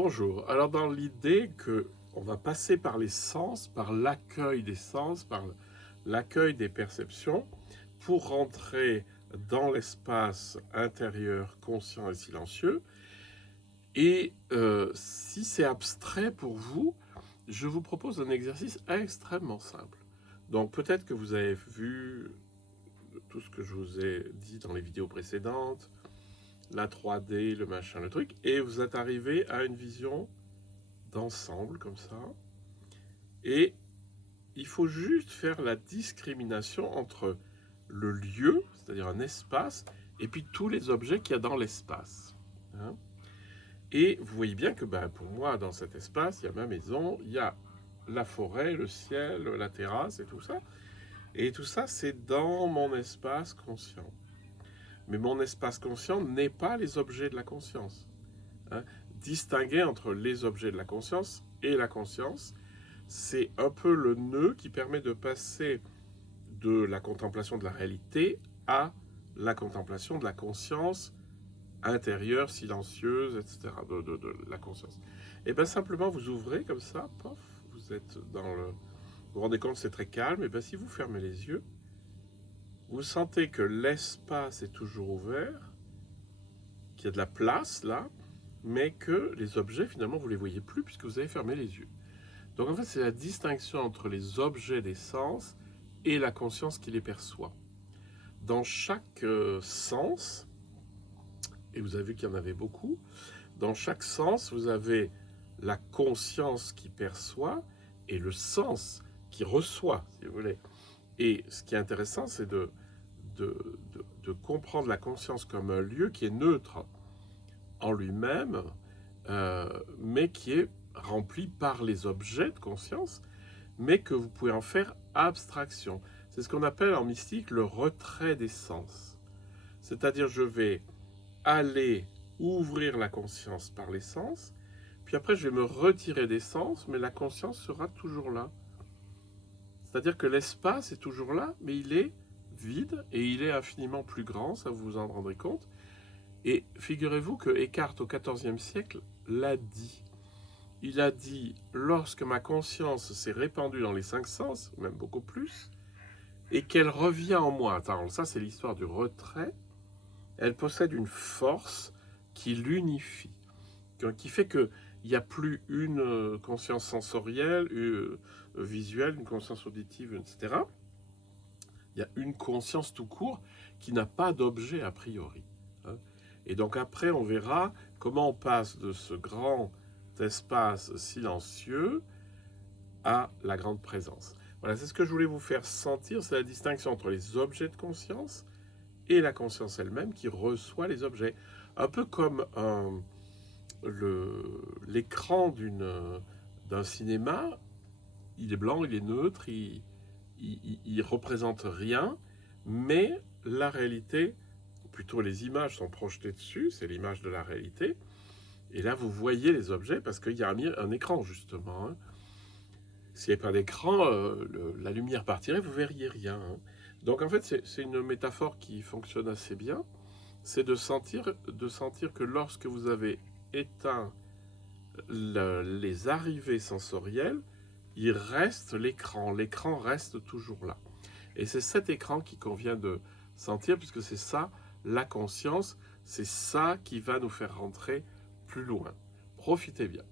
Bonjour. Alors dans l'idée que on va passer par les sens, par l'accueil des sens, par l'accueil des perceptions, pour rentrer dans l'espace intérieur conscient et silencieux. Et si c'est abstrait pour vous, je vous propose un exercice extrêmement simple. Donc peut-être que vous avez vu tout ce que je vous ai dit dans les vidéos précédentes, la 3D, le machin, le truc, et vous êtes arrivé à une vision d'ensemble comme ça. Et il faut juste faire la discrimination entre le lieu, c'est-à-dire un espace, et puis tous les objets qu'il y a dans l'espace. Hein. Et vous voyez bien que pour moi, dans cet espace, il y a ma maison, il y a la forêt, le ciel, la terrasse et tout ça. Et tout ça, c'est dans mon espace conscient. Mais mon espace conscient n'est pas les objets de la conscience. Hein. Distinguer entre les objets de la conscience et la conscience, c'est un peu le nœud qui permet de passer de la contemplation de la réalité à la contemplation de la conscience intérieure, silencieuse, etc., de la conscience. Et bien simplement, vous ouvrez comme ça, pof, vous êtes dans le... Vous vous rendez compte que c'est très calme, et bien si vous fermez les yeux, vous sentez que l'espace est toujours ouvert, qu'il y a de la place là, mais que les objets, finalement, vous ne les voyez plus puisque vous avez fermé les yeux. Donc en fait, c'est la distinction entre les objets des sens et la conscience qui les perçoit. Dans chaque sens, et vous avez vu qu'il y en avait beaucoup, dans chaque sens, vous avez la conscience qui perçoit et le sens qui reçoit, si vous voulez. Et ce qui est intéressant, c'est de comprendre la conscience comme un lieu qui est neutre en lui-même, mais qui est rempli par les objets de conscience, mais que vous pouvez en faire abstraction. C'est ce qu'on appelle en mystique le retrait des sens. C'est-à-dire, je vais aller ouvrir la conscience par les sens, puis après je vais me retirer des sens, mais la conscience sera toujours là. C'est-à-dire que l'espace est toujours là, mais il est vide et il est infiniment plus grand, ça vous en rendrez compte. Et figurez-vous que Eckhart au XIVe siècle l'a dit. Il a dit, lorsque ma conscience s'est répandue dans les 5 sens, même beaucoup plus, et qu'elle revient en moi, attends, ça c'est l'histoire du retrait, elle possède une force qui l'unifie, qui fait qu'il n'y a plus une conscience sensorielle, visuelle, une conscience auditive, etc. Il y a une conscience tout court qui n'a pas d'objet a priori. Et donc après, on verra comment on passe de ce grand espace silencieux à la grande présence. Voilà, c'est ce que je voulais vous faire sentir, c'est la distinction entre les objets de conscience et la conscience elle-même qui reçoit les objets. Un peu comme l'écran d'un cinéma, il est blanc, il est neutre, il représente rien, mais la réalité, plutôt les images sont projetées dessus, c'est l'image de la réalité, et là vous voyez les objets parce qu'il y a un écran justement. Hein. S'il n'y avait pas d'écran, la lumière partirait, vous verriez rien. Hein. Donc en fait c'est une métaphore qui fonctionne assez bien, c'est de sentir que lorsque vous avez éteint les arrivées sensorielles, il reste l'écran reste toujours là. Et c'est cet écran qui convient de sentir, puisque c'est ça, la conscience, c'est ça qui va nous faire rentrer plus loin. Profitez bien.